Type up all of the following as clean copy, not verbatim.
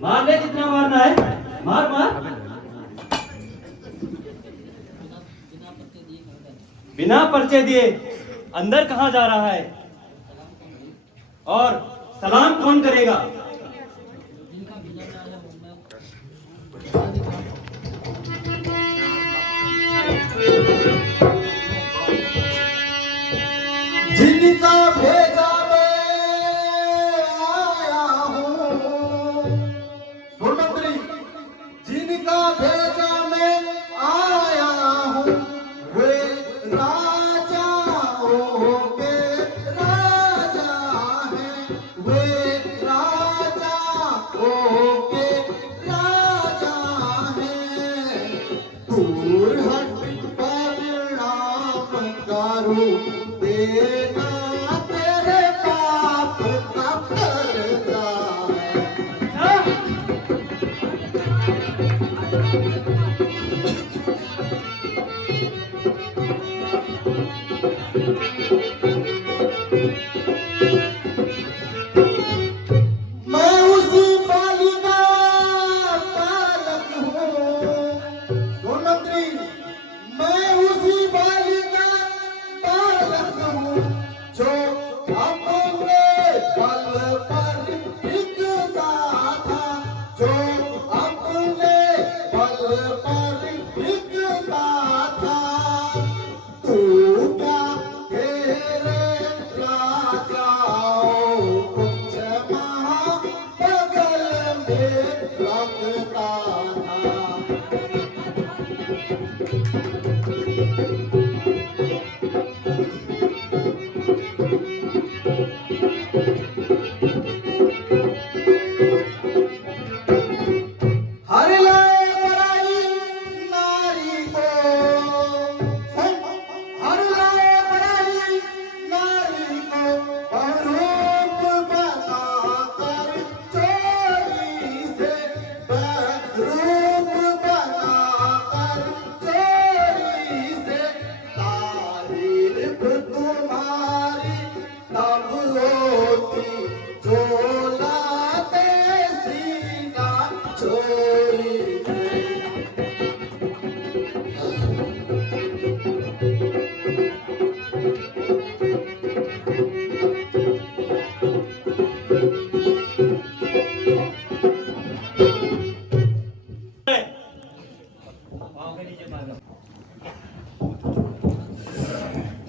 मार ले, जितना मारना है मार मार। बिना पर्चे दिए अंदर कहां जा रहा है? और सलाम कौन करेगा? जिनका भेजा मैं आया हूँ, सुमंत्री, जिनका भेजा मैं आया हूँ, वे राजाओं के राजा हैं, वे राजाओं के राजा हैं। दूर हट परिणाम करो, देना तेरे पाप का कर्जा है। मैं उसी बालिका पालक हूँ, सोनत्री, मैं उसी बालिका पालक हूँ, जो अपने बल पर टिकता था, जो अपने बल पर टिकता था। तू क्या तेरे राजाओं को क्षमा बगल में रखता था। हर लाए पराई नारी को, हर लाए पराई नारी को, बहरूप बनाकर चोरी से, बहरूप बनाकर चोरी से। तारीफ तुम्हारी तब होती जो लाते सीना चोरी से।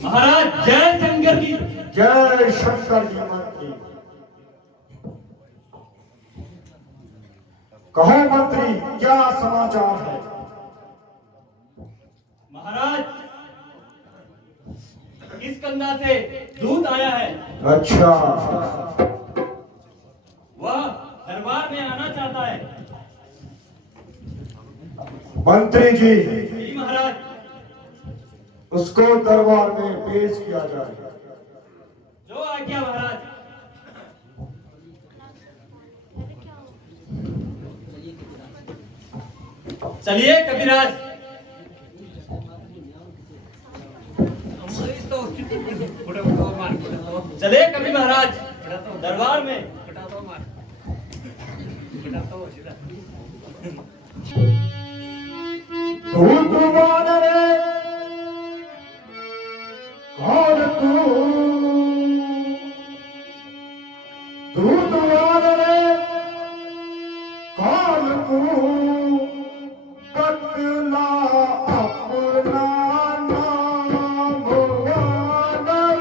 महाराज जय शंकर की। जय शंकर जी मंत्री। कहो मंत्री, क्या समाचार है? महाराज इस कंधा से दूत आया है। अच्छा, वह दरबार में आना चाहता है। मंत्री जी, जी महाराज। उसको दरबार में पेश किया जाए। जो आज्ञा महाराज। चलिए कविराज। चले कवि महाराज दरबार में। धूप वानरे कौन तू, धूप वानरे कौन तू, बतला अपना नाम वानर।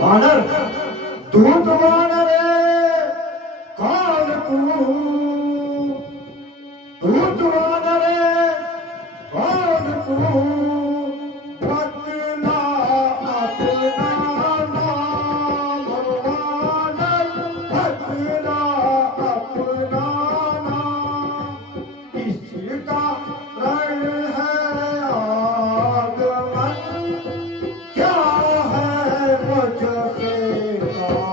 वानर, दूत वानरे कौन तू, दूत वानरे कौन तू, बतला अपना नाम वानर, बतला अपना नाम। इसका रण है आगमन, क्या है मुझसे काम।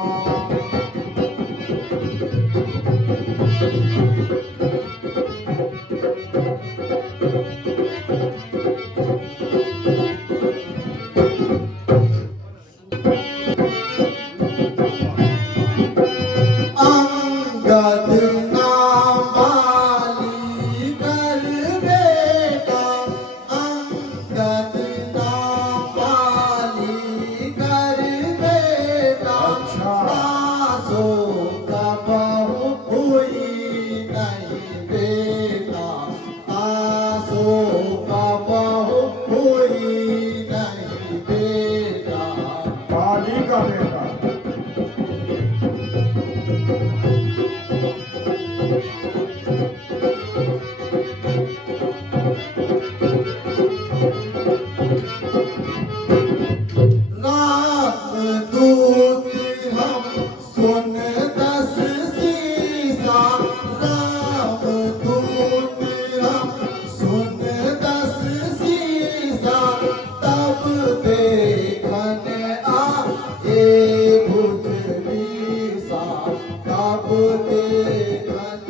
रामदूत हम सुन दस सीसा, रामदूत हम सुन दस सीसा, तब देखन आए भुजलीसा, तब देखन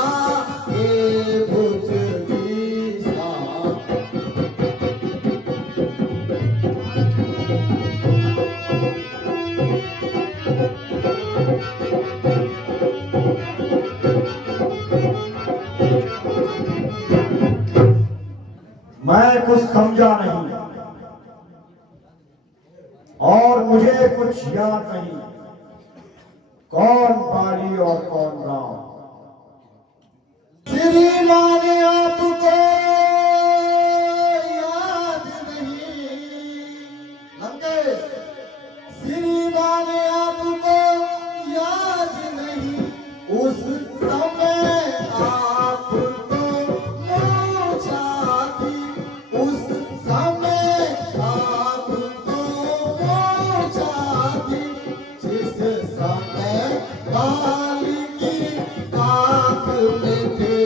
आए भुजलीसा। मैं कुछ समझा नहीं और मुझे कुछ याद नहीं, कौन बाली और कौन राम। श्रीमान आपको याद नहीं, लंकेश श्रीमान आपको याद नहीं, उस समय आपको मूछा थी, उस समय आपको मूछा थी, जिस समय बाली की आँख में थे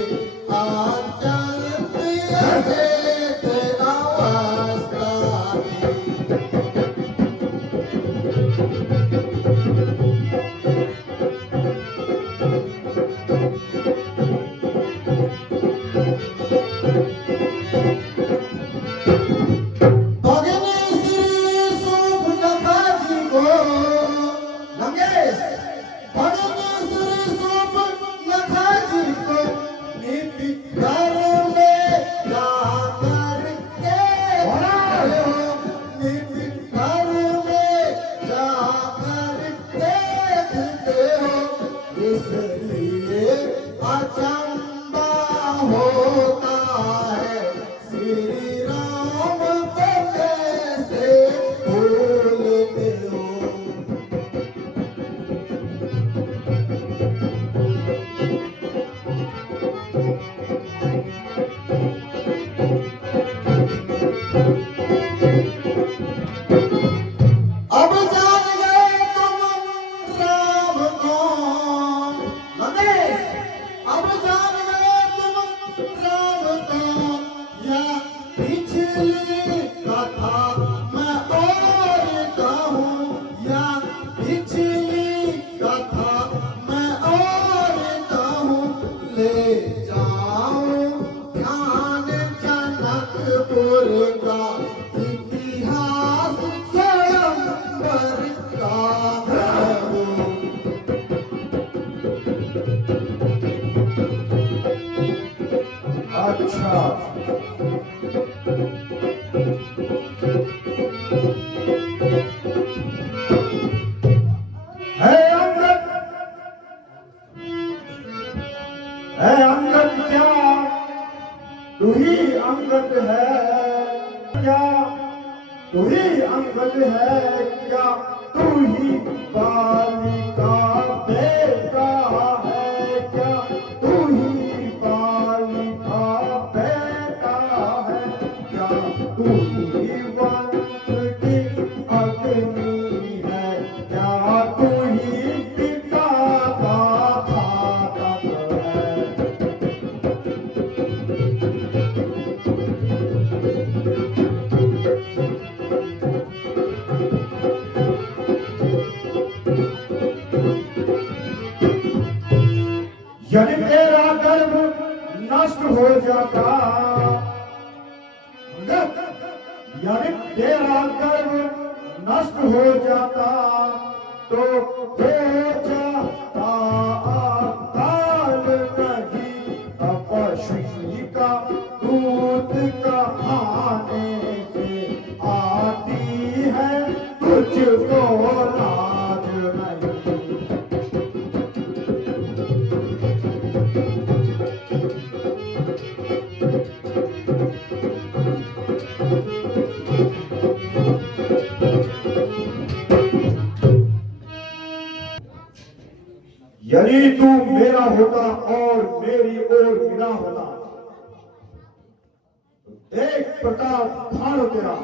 आंचल थे अवस्था थी। भगनी श्री सुभनखा जी को, लंकेश भगनी श्री सुभनखा जी को नीति घर में जाकर के हो, नीति घर में जाकर देखते हो, इसलिए अचंबा होता है श्री राम को कैसे भूलते हो। अब जान गए तुम राम कौन, लंकेश अब जान गए तुम राम कौन, या पिछली कथा मैं और कहूँ, या पिछली कथा मैं और कहूँ, ले जाऊं ध्यान जनकपुर का इतिहास स्वयंवर का कहूँ। अच्छा, है अंगद, है अंगद क्या तू ही अंगद है क्या, तू ही अंगद है क्या, तू ही बाली का बेटा है क्या, तू ही बाली का बेटा है क्या, तू ही वंश की अग्नि है क्या, तू ही पिता का खातक है। यदि तेरा गर्भ नष्ट हो जाता, यदि तेरा गर्भ नष्ट हो जाता तो हो जाता अकाल नहीं, तपस्वी का दूत कहाने से आती है तुझको लाज नहीं। यदि तू मेरा होता और मेरी ओर मिला होता, तो देख प्रताप भानु तेरा,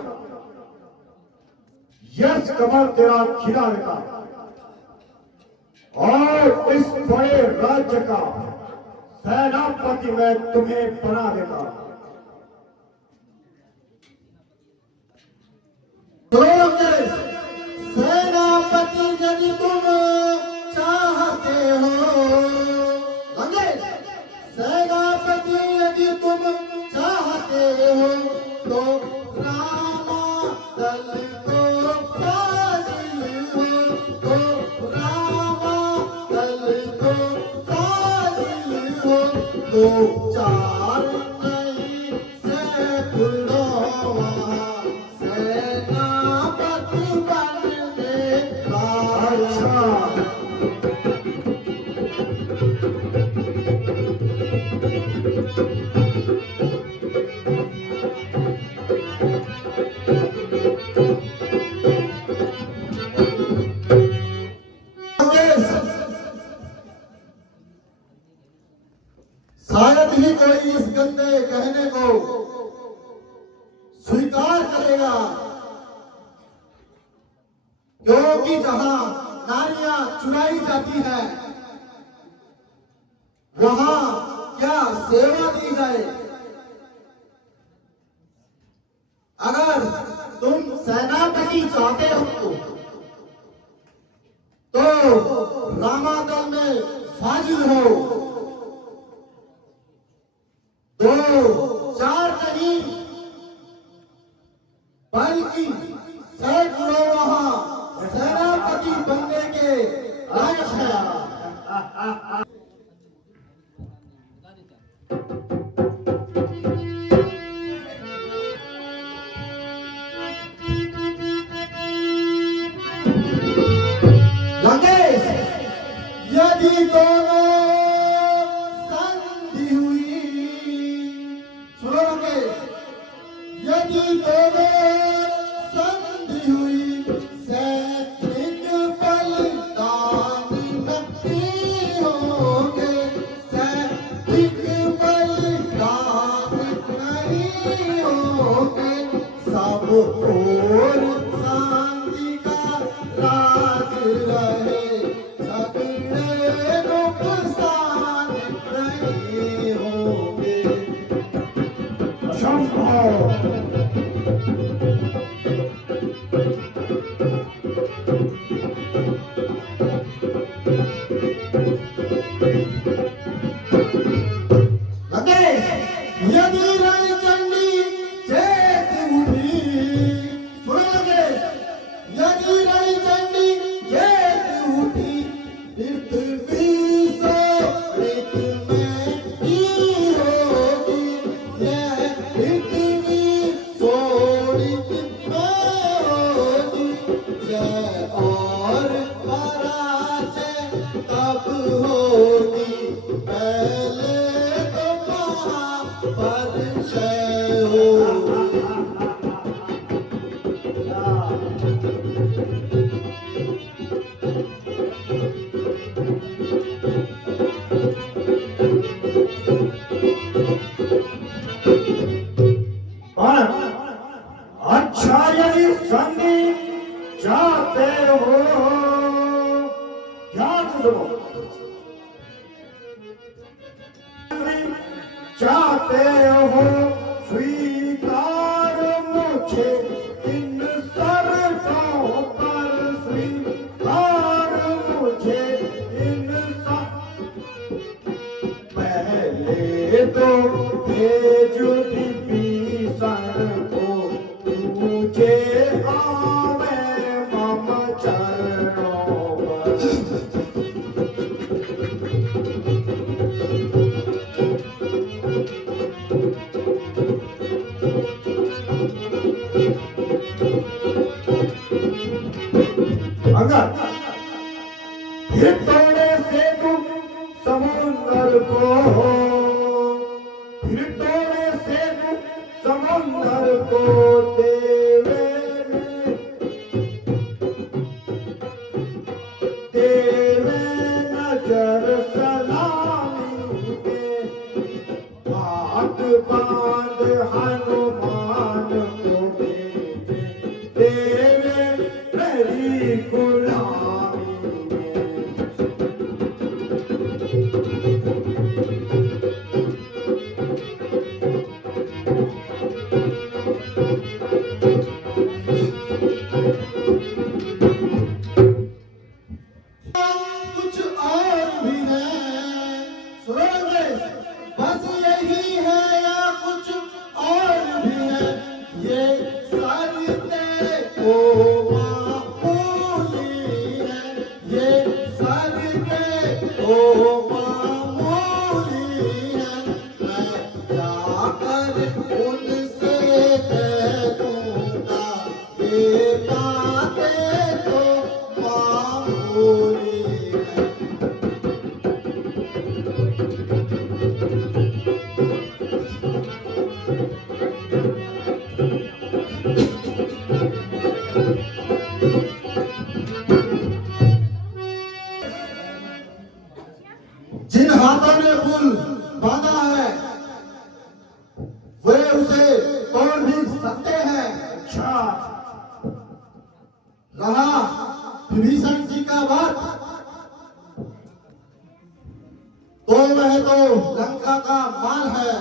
यश कमल तेरा खिला देता और इस बड़े राज्य का सेनापति मैं तुम्हें बना देता। सेनापति यदि तुम चाहते हो, सेनापति यदि तुम चाहते हो तो रामा दल को फाजिल हो, तो रामा दल को फाजिल हो, तो चार नहीं सैकड़ों सेनापति बनने का। शायद ही कोई इस गंदे कहने को स्वीकार करेगा, क्योंकि जहां नारियां चुराई जाती है वहां क्या सेवा दी जाए। अगर तुम सेनापति चाहते हो तो रामादल में फाजिल हो, दो चार नहीं बल्कि सैकड़ों वहां सेनापति बनने के लायक है। यदि दोनों संधि हुई, सुनो रंगेश, यदि दोनों संधि हुई, सैनिक बलिदान नहीं होंगे, सैनिक बलिदान नहीं होंगे, सब और शांति का राज रहे, झगड़े नुकसान नहीं होंगे। यदि रणचंडी चेत उठी, सुनो यदि रणचंडी चेत उठी, पृथ्वी सोड़ित में ही होगी, यह पृथ्वी सोड़ित में होगी, जय और पराजय तब होगी, पहले तो महापरिचय होगी। अच्छा यदि संधि चाहते हो, ध्यान से सुनो, चाहते हो स्वीकार मुझे इन शर्तों पर, स्वीकार मुझे इन पहले तो भेज विभीषण को, तुझे आवे मम चरणों पर। अगर फिर तोड़े से तुम समुद्र को, फिर तोड़े से तुम समुद्र को, तेरे नजर सलामी के, हाथ बांध हनुमान विभीषण जी का वध, तो वह तो लंका का माल है,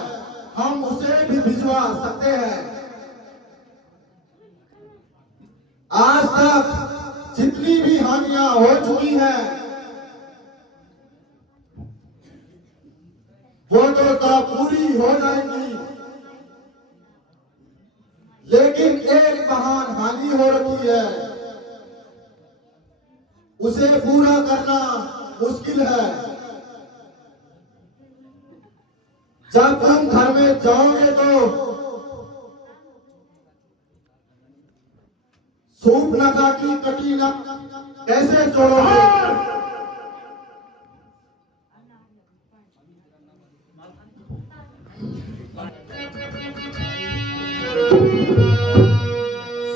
हम उसे भी भिजवा सकते हैं। आज तक जितनी भी हानियां हो चुकी हैं वो तो सब पूरी हो जाएंगी, लेकिन एक महान हानि हो रखी है, उसे पूरा करना मुश्किल है। जब तुम घर में जाओगे तो शूर्पणखा की कटी नक कैसे जोड़ोगे?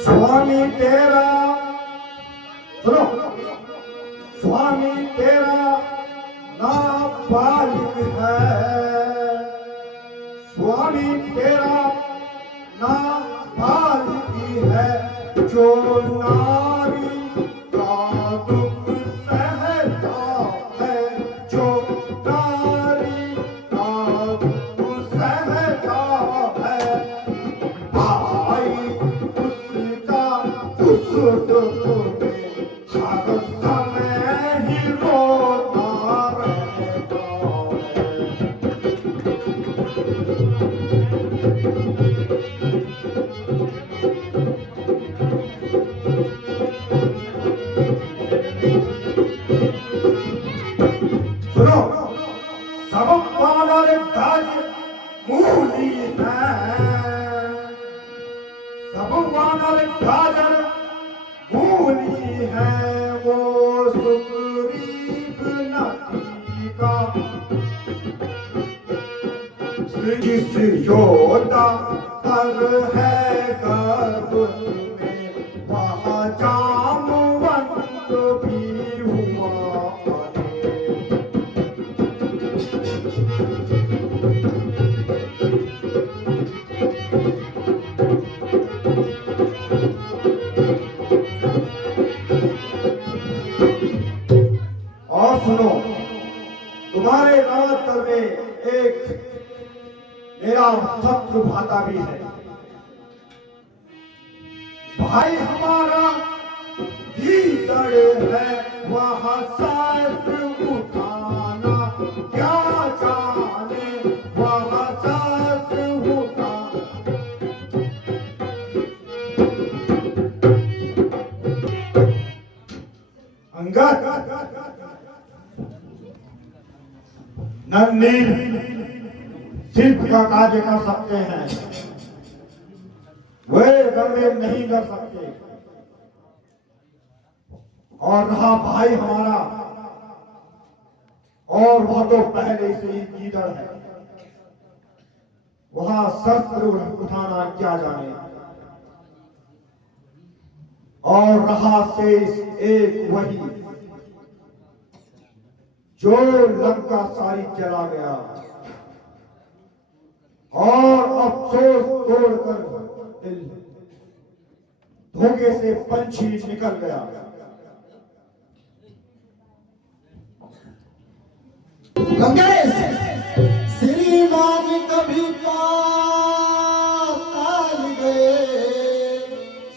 स्वामी तेरा, सुनो, स्वामी तेरा नाबालिग है, स्वामी तेरा नाबालिग है, जो नारी का दुख सहता है, जो नारी का दुख सहता है, भाई उसका उस दुख में हर समय ही रोता रहता है। सुनो, सब पालर गाज मूली है, सब वानर गाजर मूली है, वो सुग्रीव नदी का जिस योद्धा पर है गर्भ में, वहाँ जामवंत भी हुआ है। और सुनो, तुम्हारे रावत में एक मेरा शत्रु भाता भी है, भाई हमारा भीतर है, वहाँ शस्त्र उठाना क्या जाने, वहाँ शस्त्र उठाना। अंगद नंदी शिल्प का कार्य कर सकते हैं, वे गड़बड़ नहीं कर सकते। और रहा भाई हमारा, और वह तो पहले से ही लीडर है, वहां शस्त्र उठाना क्या जाने। और रहा शेष एक वही जो लंका सारी चला गया और अफसोस तोड़कर दिल धोखे से पंछी निकल गया। लंकेश श्रीमान कभी पाताल गए,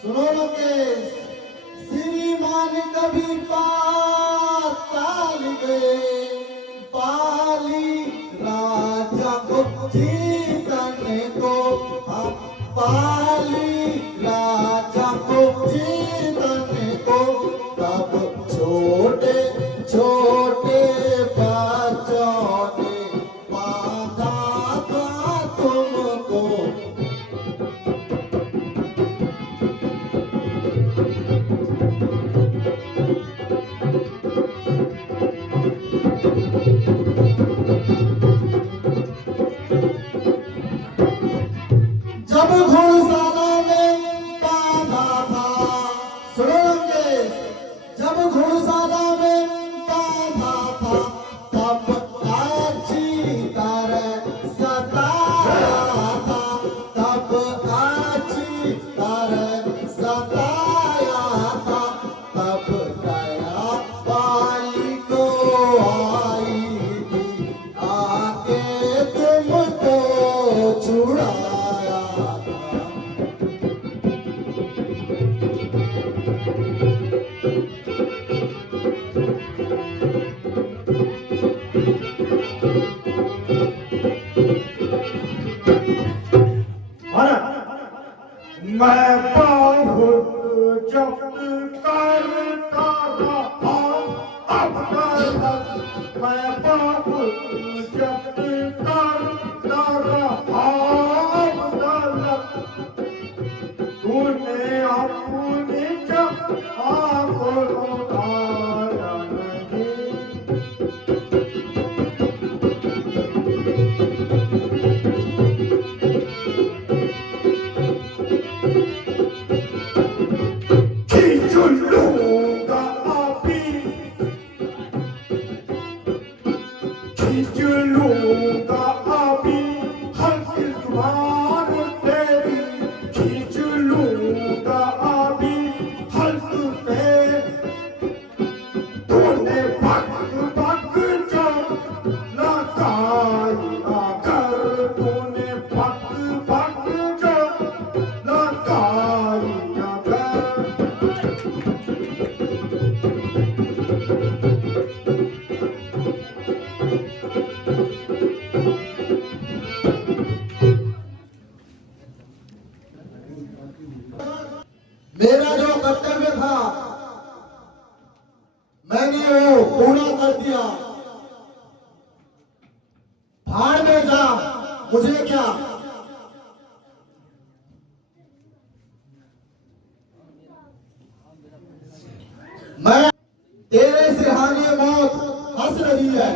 सुनो लंकेश, श्रीमान कभी पाताल गए, पाली राजा को जीतने को, हम पाली राजा को जीतने को, तब छोटे छोटे बच्चों ने बांधा था तुमको। जब घोड़शाला में बांधा था, सुनो मैं बहुत जब्त करता रहा अब तक, मैं बहुत जब्त करता रहा अब तक, तूने अपनी जगह को लौटाया नहीं। खींच लूंगा अभी, खींच लूंगा अभी हल्की जुबान तेरी, खींच लूंगा अभी हल्क से, तूने भग भग जो लगाई आकर, तूने भग भग जो लगाई आकर। मेरा जो कर्तव्य था मैंने वो पूरा कर दिया। भाड़ में जा, मुझे क्या। मैं तेरे सिरहाने मौत हंस रही है।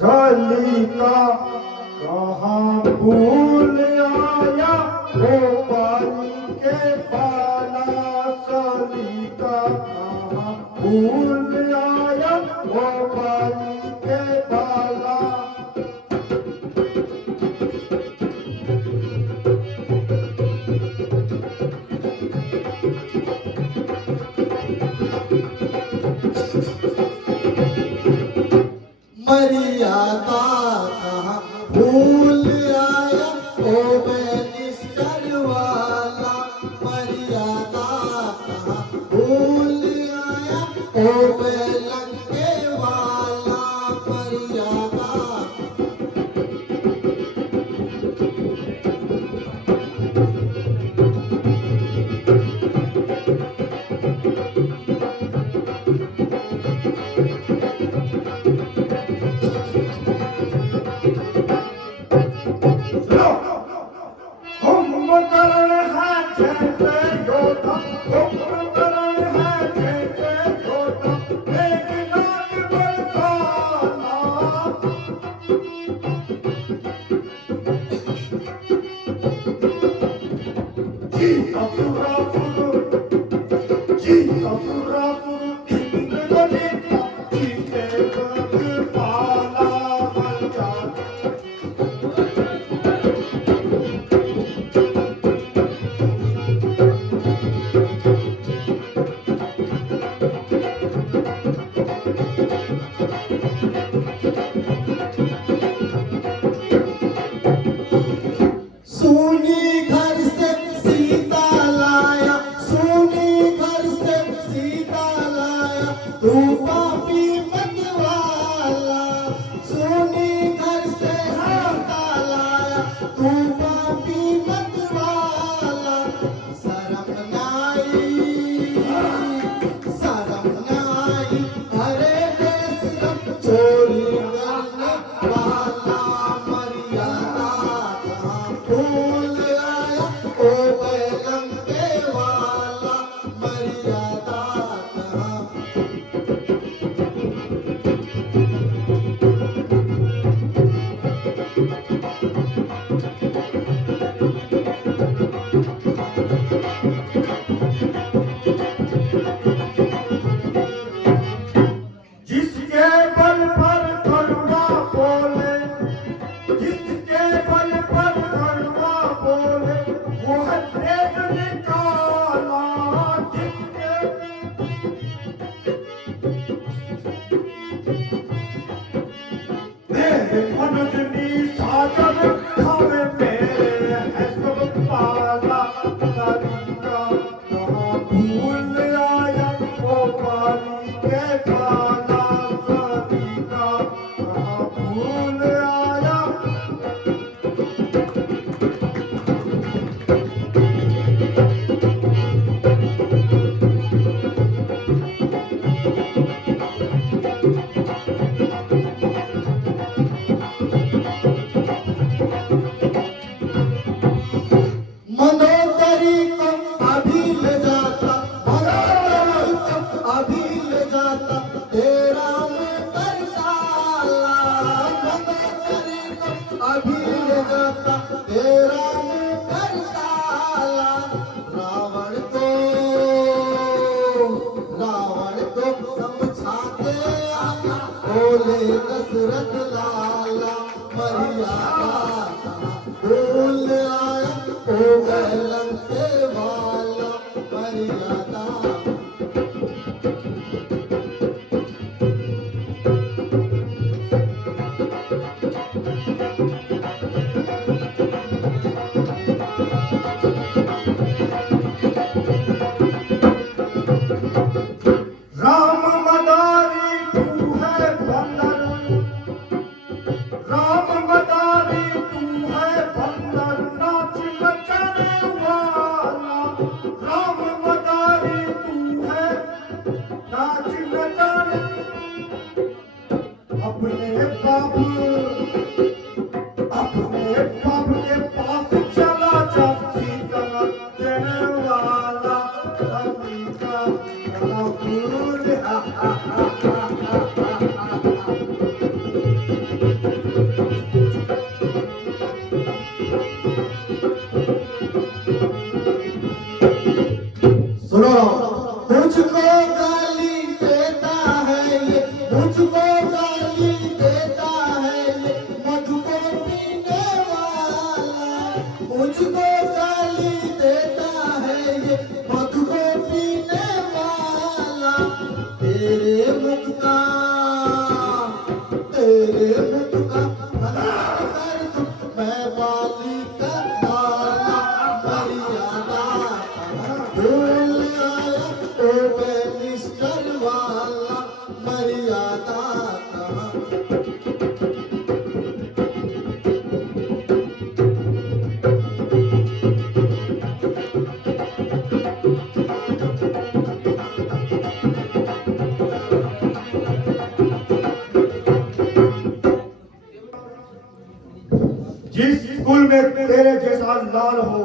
सलीका कहाँ भूल आया वो पानी के पाला, सलीका कहाँ भूल आया वो पानी के पाला। मर्यादा कहाँ भूल आया ओ बैरिस्टर वाला, मर्यादा कहाँ भूल आया ओ बेलंके वाला, मर्यादा। कुंभकर्ण है जैसे योद्धा, कुंभकर्ण है जैसे योद्धा, मेघनाद बरसाना। जी असुरासुर, जी असुरासुर इंद्र देवता, जीते बग पाला बलजा। सुनी घर से सीता लाया बोले दशरथ लाला मर्यादा कहाँ बोल आया हो गए लंके वाला मर्यादा। राम मदारी तू है बंदर, राम मदारी तू है बंदर, नाच नचाने वाला। राम मदारी तू है नाच नचाने, अपने बाप के पास चला जा, सीता देने वाला अफ्रीका का फूल। सुनो, मुझको गाली देता है ये, मुझको गाली देता है ये मधु को पीने वाला। मुझको गाली देता है ये मधु को पीने वाला। तेरे मुख का भला कर दूं मैं बाली का माला मर्यादा कहाँ बोल आया तो मिनिस्टर वाला मर्यादा कहाँ। जिस स्कूल में तेरे जैसा लाल हो,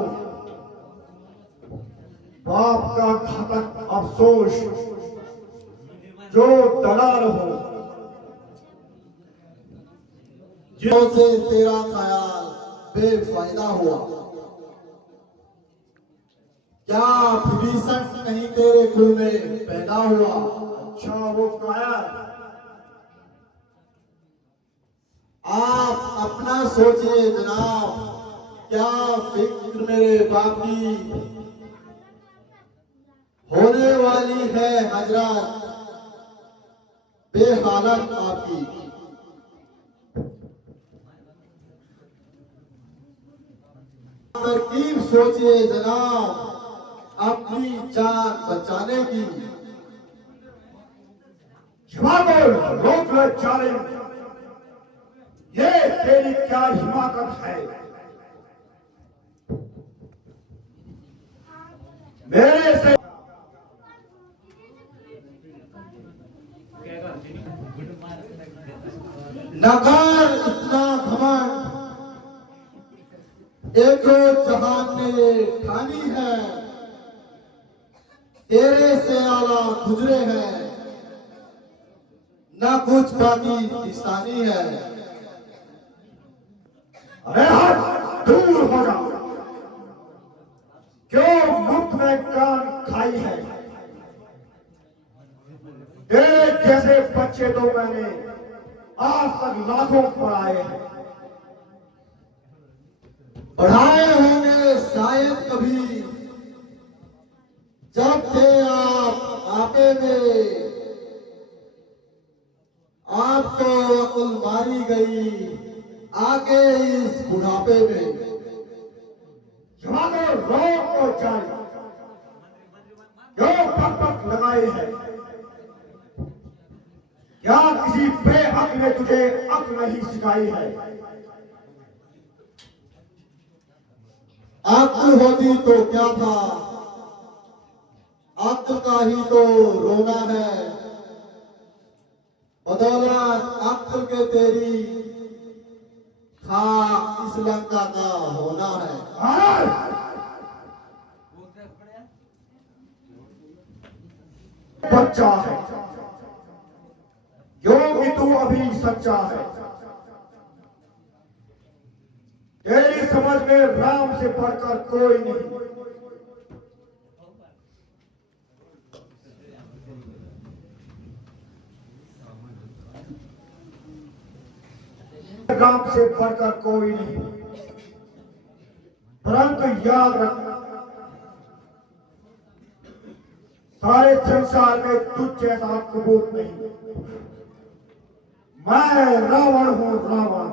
बाप का घातक अफसोस जो दलाल हो, से तेरा ख्याल बेफायदा हुआ। क्या विभीषण नहीं तेरे कुल में पैदा हुआ? अच्छा वो काया। आप अपना सोचिए जनाब, क्या फिक्र मेरे बाप की होने वाली है हजरत बेहालत आपकी। तरकीब सोचिए जनाब अपनी जान बचाने की। जवाब रोक ले जालिम, ये तेरी क्या हिमाकत है। मेरे से नगर इतना घमंड एक जहान ने ठानी है, तेरे से आला गुजरे हैं न कुछ बाकी निशानी है। अरे हट, दूर हो जा। क्यों मुफ्त में कान खाई है। तेरे जैसे बच्चे तो मैंने आज तक लाखों पढ़ाए हैं। पढ़ाए होंगे शायद कभी जब थे आप आपे में, आपको अकुल मारी गई आगे इस बुढ़ापे में। जवाब रोक और जाए, क्यों पक पक लगाए हैं। क्या किसी बेअक्ल ने तुझे अक्ल नहीं सिखाई है। अक्ल होती तो क्या था, अक्ल का ही तो रोना है। बदौलत अक्ल के तेरी खाक इस लंका का होना है। बच्चा है क्योंकि तू अभी सच्चा है। तेरी समझ में राम से बढ़कर कोई नहीं। राम से बढ़कर कोई नहीं, परंतु याद रख, सारे संसार में तुझ जैसा कबूत नहीं। मैं रावण हूं, रावण।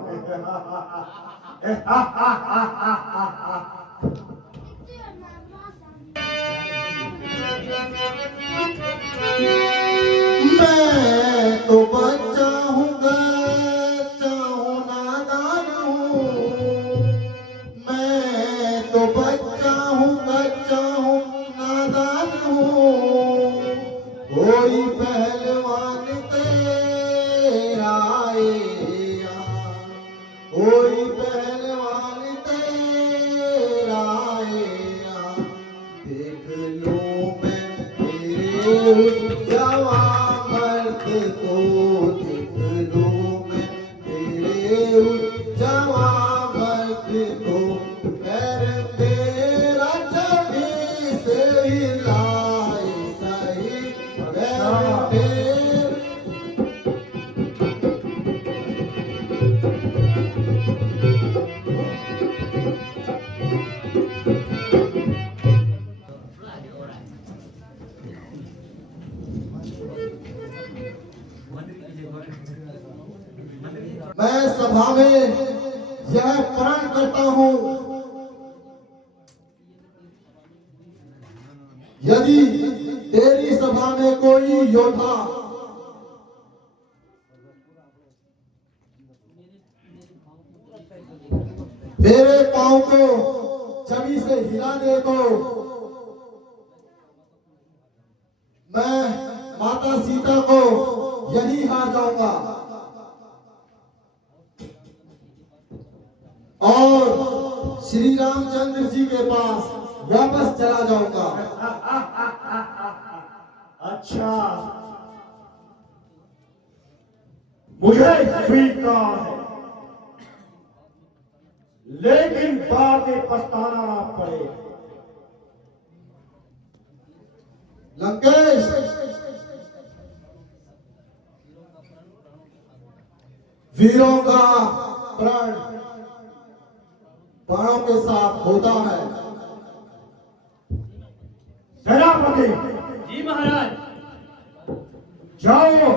मैं तो बच्चा हूँ, बच्चा हूँ, नादान हूँ। मैं तो बच्चा हूँ, बच्चा हूँ, नादान हूँ। कोई पहलवान तेरा आएगा, कोई पहलवान तेरा आएगा। देख लूं मैं तेरे उस जवां मर्द को, देख लूं मैं तेरे उस जवां मर्द को। पैर मेरा जभी से हिलाए सही, पैर मेरा। मैं सभा में यह प्रण करता हूं, यदि तेरी सभा में कोई योद्धा मेरे पांव को छवि से हिला दे तो मैं माता सीता को यही हार जाऊंगा और श्री रामचंद्र जी के पास वापस चला जाऊंगा। अच्छा, मुझे स्वीकार है, लेकिन बाद में पछताना ना पड़े। लंकेश, वीरों का प्रण बाणों के साथ होता है। सेनापति जी महाराज। जाओ,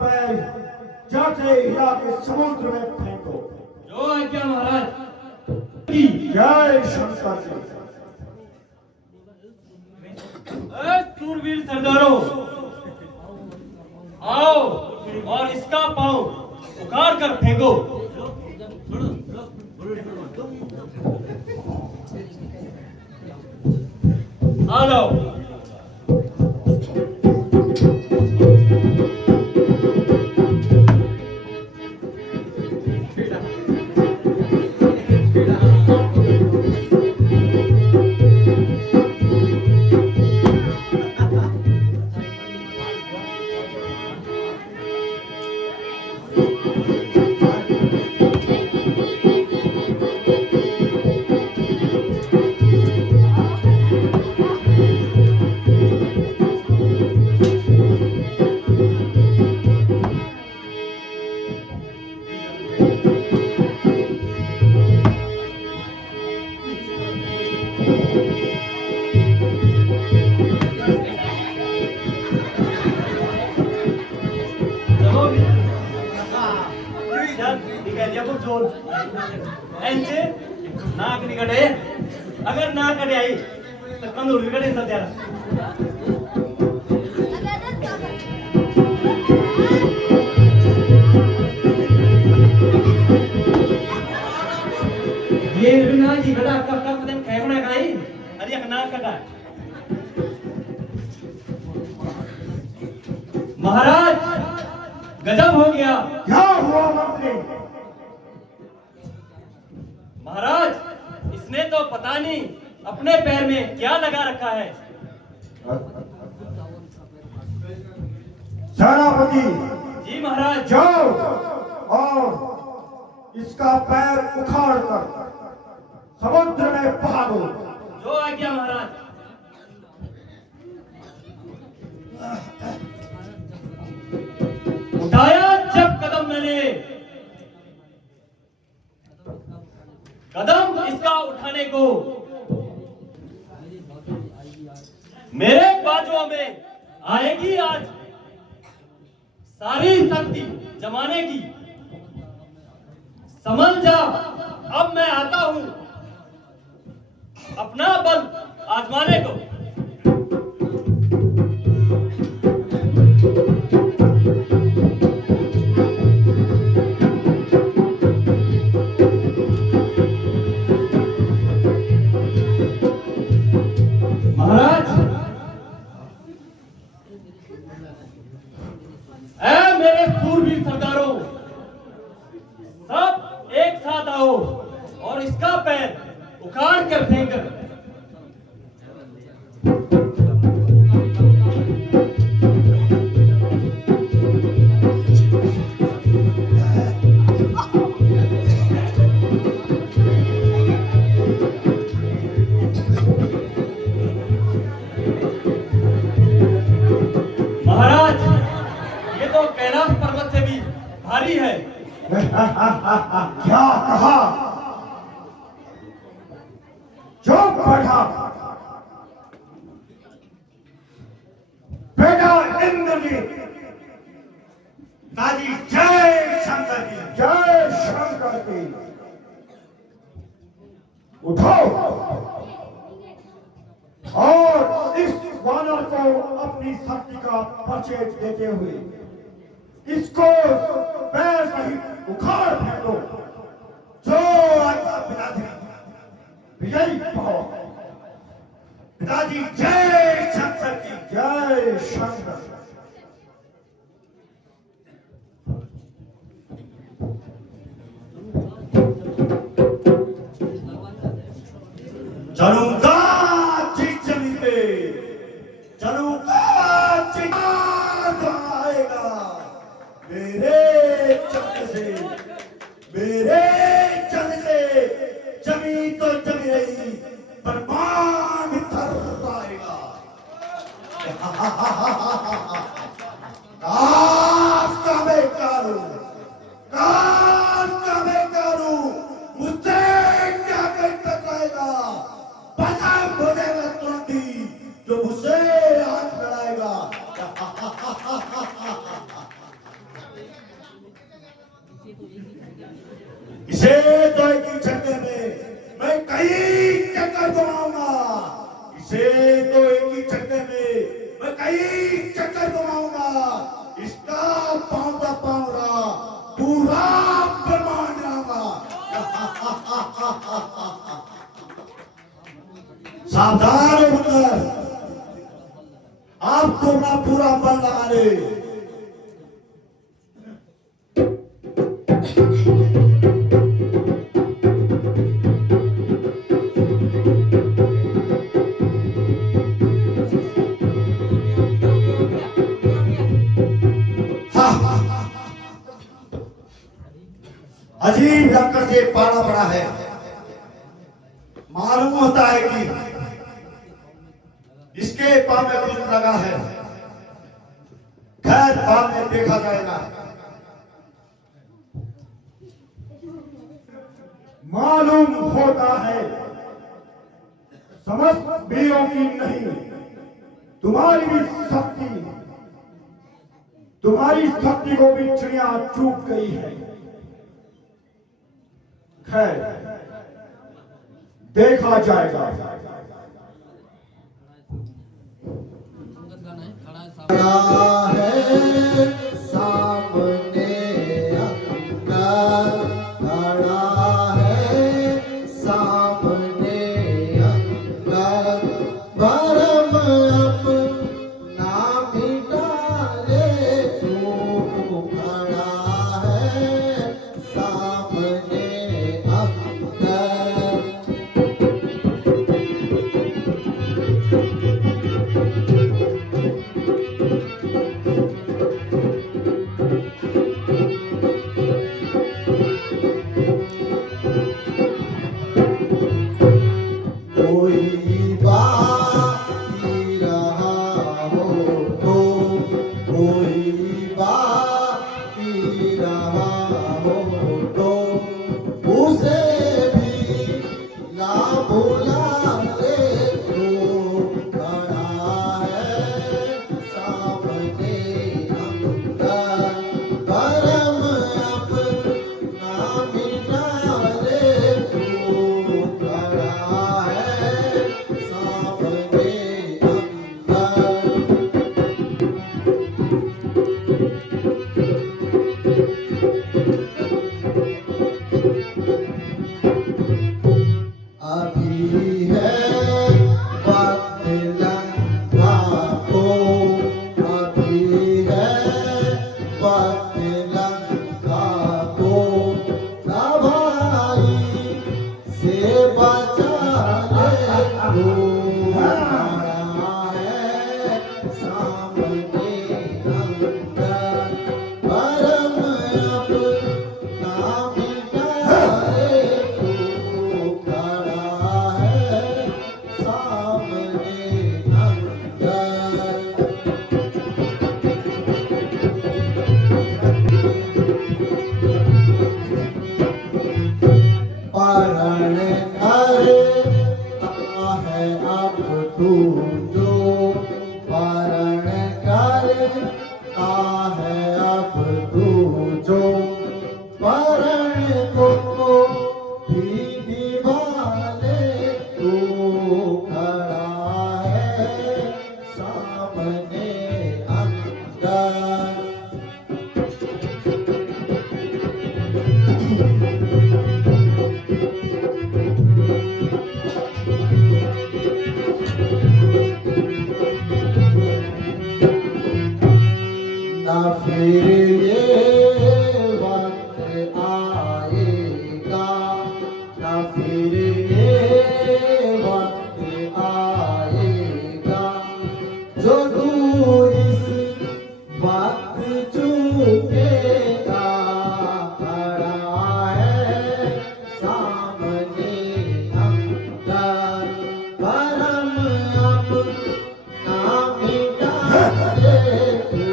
पैर जाते हिला के समुद्र में फेंको। जो आज्ञा महाराज। की जय शंकर जी। सूरवीर सरदारों, आओ और इसका पांव उखाड़ कर फेंको। आ जाओ। ऐसे नाक निकटे, अगर नाक कटे आई तो कंदूर भी कटे सत्यारा। ये बिना जी कटा कब कब दिन फेंकना खाई, अरे एक नाक कटा। महाराज गजब हो गया। क्या हुआ मंत्री? महाराज इसने तो पता नहीं अपने पैर में क्या लगा रखा है। सेनापति जी महाराज। जाओ और इसका पैर उखाड़ कर समुद्र में बहा दो। जो आज्ञा महाराज। उठाया जब कदम मैंने, मेरे बाजुओं में आएगी आज सारी शक्ति जमाने की। समझ जा, अब मैं आता हूं अपना बल आजमाने को। महाराज, ऐ मेरे सूरवीर सरदारों, सब एक साथ आओ और इसका पैर उखाड़ कर फेंकर। महाराज, ये तो कैलाश पर्वत से भी भारी है। क्या कहा? चुप बैठा। बेटा इंद्रजीत, दादी जय शंकर की। जय शंकर की। उठो और इस वानर को अपनी शक्ति का परिचय देते हुए इसको पैर सहित उखाड़ फेंको। जो आज्ञा पिताजी। विजयी भव। पिताजी जय शंकर की। जय शंकर। चलूंगा ठीक जमीन पे, चलूंगा ठीक आएगा मेरे चक्र से, मेरे चल से। जमी तो जमी रही पर मान थर आएगा। काश का मैं करूं, काश का मैं करूं, मुझसे क्या कर टकराएगा? पता मुझे तुरंत ही जो मुझसे हाथ लड़ाएगा। इसे तो एक ही झटके में मैं कई चक्कर घुमाऊंगा। इसे तो एक ही झटके में मैं कई चक्कर घुमाऊंगा। इसका पाऊंगा पाऊंगा पूरा ब्रह्मांड लाऊंगा। सावधान होकर आपको अपना पूरा बल लगा ले। अजीब लक्कड़ से पाला पड़ा है। मालूम होता है कि इसके पाँव में कुछ लगा है। खैर बाद में देखा जाएगा। मालूम होता है समस्त वीरों की नहीं, तुम्हारी भी शक्ति, तुम्हारी शक्ति को भी चिड़िया चूक गई है। खैर देखा जाएगा। खड़ा है सामने अंगार, खड़ा है सामने अंगार। भरम अपना मिटाले तू, खड़ा है सामने अंगार। फिर ये वक्त आएगा, ना फिर ये वक्त आएगा, जो तू इस वक्त चूकेगा। खड़ा है सामने अंदर, पर हम अपना मिटा दे तू।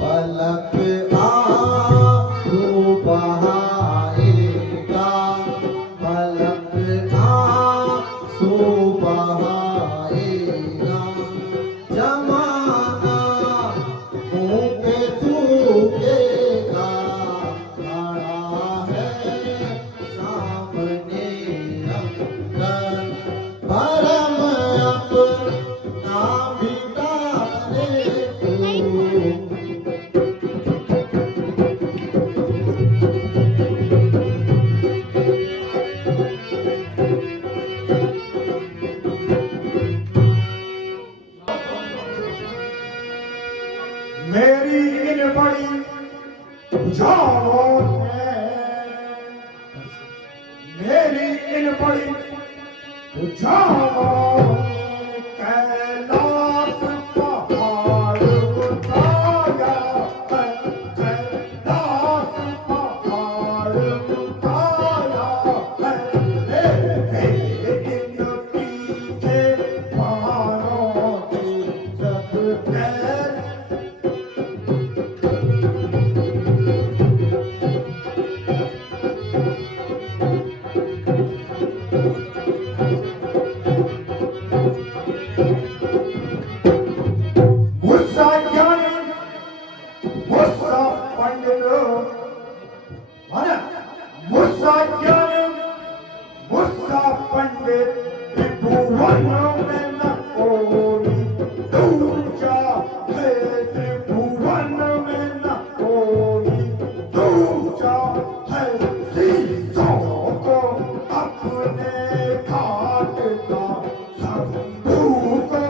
पलक आंसू बहाएगा, पलक आंसू बहाएगा, जमाना मुँह पे थूकेगा। खड़ा है सामने अंदर, पर हम अपना मिटा दे तू। मेरी इन बड़ी भुजाओं में, मेरी इन बड़ी भुजाओं में कैलाश पहाड़ उठाया है, कैलाश पहाड़ उठाया है। इन पीछे पहाड़ों की जब गुस्सा ज्ञानी गुस्सा पंडित माना, गुस्सा ज्ञानी गुस्सा पंडित, त्रिभुवन में न कोई दूजा है, त्रिभुवन में न कोई दूजा है। शीशों को अपने घाट का शंभू को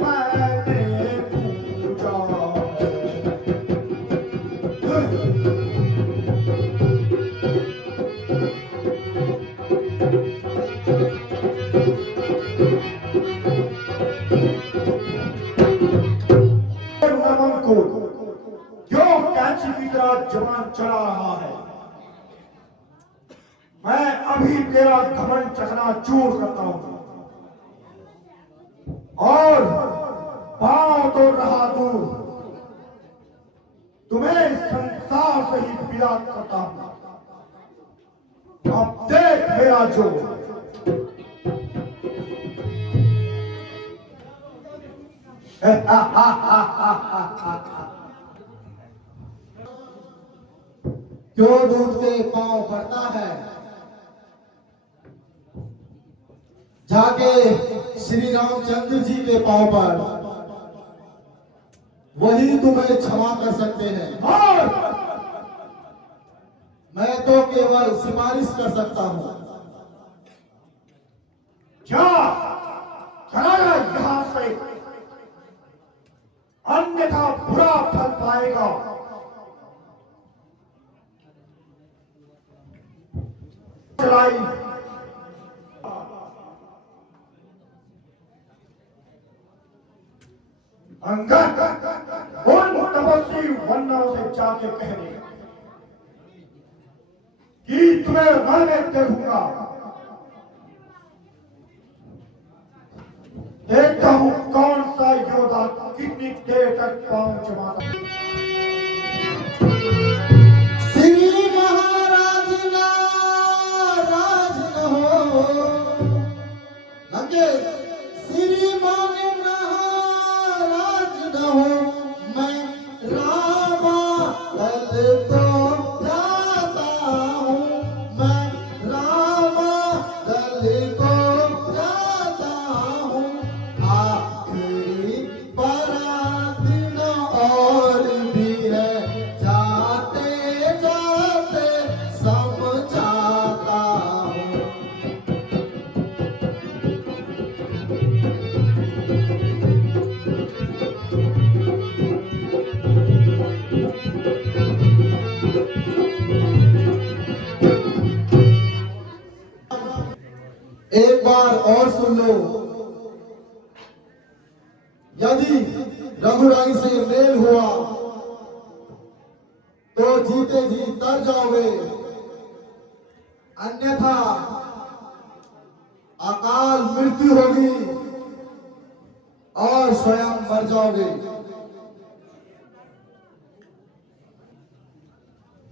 मैंने पूजा। नमन को क्यों कैंची की तरह जवान चला रहा है? मैं अभी तेरा घमंड चकना चूर करता हूं और पांव तो रहा दूर, तुम्हें संसार से ही विदा करता हूं। अब देख मेरा जोर। क्यों दूध के पांव पड़ता है? जाके श्री रामचंद्र जी के पांव पर, वही तुम्हें क्षमा कर सकते हैं। और मैं तो केवल सिफारिश कर सकता हूं। क्या चलागा यहां से, अन्यथा बुरा फल पाएगा। चलाई अंगद उन तपस्वी वन्नों से जाके कह दे कि तुम्हें रण में देखूंगा। देखता हूं कौन सा योद्धा कितनी देर तक पांव जमाता। श्री महाराज नाराज न हो, लगे श्री मान नाराज न हो। मैं रामा दल को जाता हूँ, मैं रामा दल को जाता हूँ। आखिरी बारात न और एक बार और सुन लो, यदि रघुराई से मेल हुआ तो जीते जी तर जाओगे, अन्यथा अकाल मृत्यु होगी और स्वयं मर जाओगे।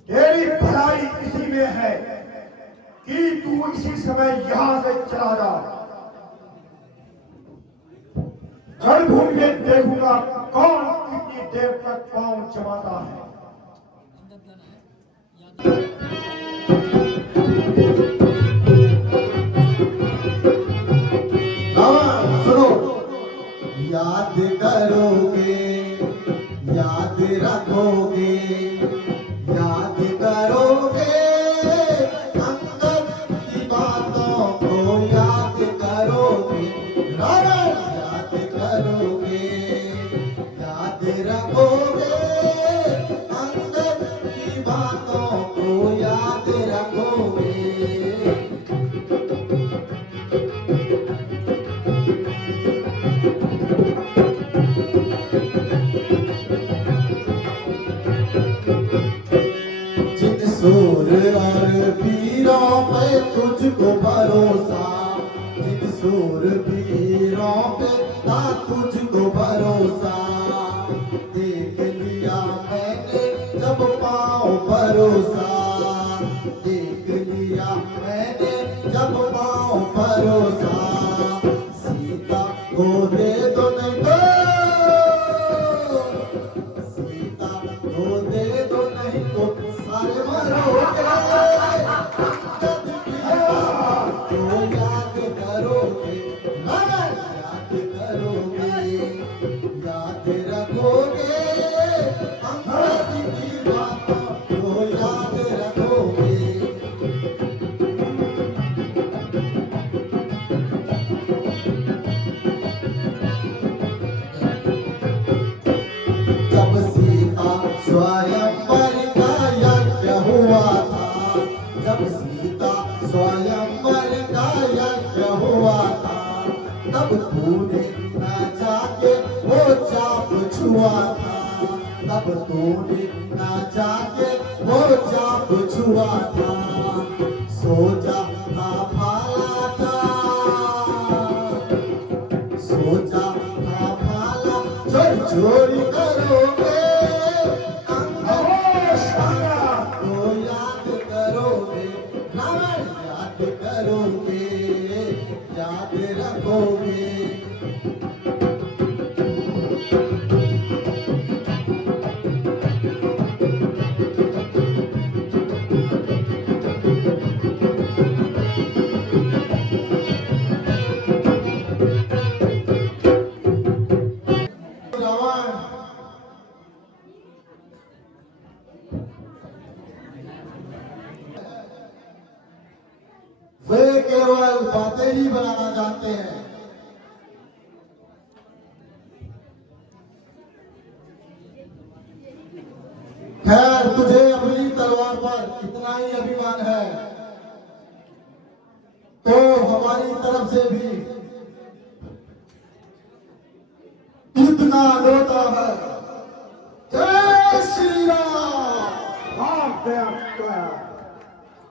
तेरी भलाई इसी में है कि तू इसी समय यहां से चला जा। रणभूमि में देखूंगा कौन कितनी देर तक पांव जमाता है। रावण सुनो, याद करोगे, याद रखोगे, याद करोगे, अंगद की बातों को याद करोगे। रावण याद करोगे, याद रखोगे, अंगद की बातों को याद रखोगे। जिन सूर और वीरों पे तुझको भरोसा, जिन सूर वीरों पे था तुझको भरोसा, देख लिया मैंने जब पाँव भरोसा, देख लिया मैंने जब पाँव भरोसा। सीता को दे दो नहीं तो, सीता को दे दो नहीं तो सारे मरोगे। अंगद की बात को याद करोगे, रावण याद करोगे, याद रखोगे, अंगद की बातों को याद रखोगे। जब सीता स्वयंवर का यज्ञ हुआ था, जब सीता स्वयंवर का यज्ञ हुआ था, तब तूने न जाके वो चाप छुआ था, तब तूने न जाके वो चाप छुआ था। सोचा था भाला था, सोचा था भाला चोरी चोरी करोगे, तो याद करोगे, रावण याद करोगे, याद रखोगे। रावण वे केवल बातें ही बनाना जानते हैं। खैर, तुझे अपनी तलवार पर इतना ही अभिमान है तो हमारी तरफ से भी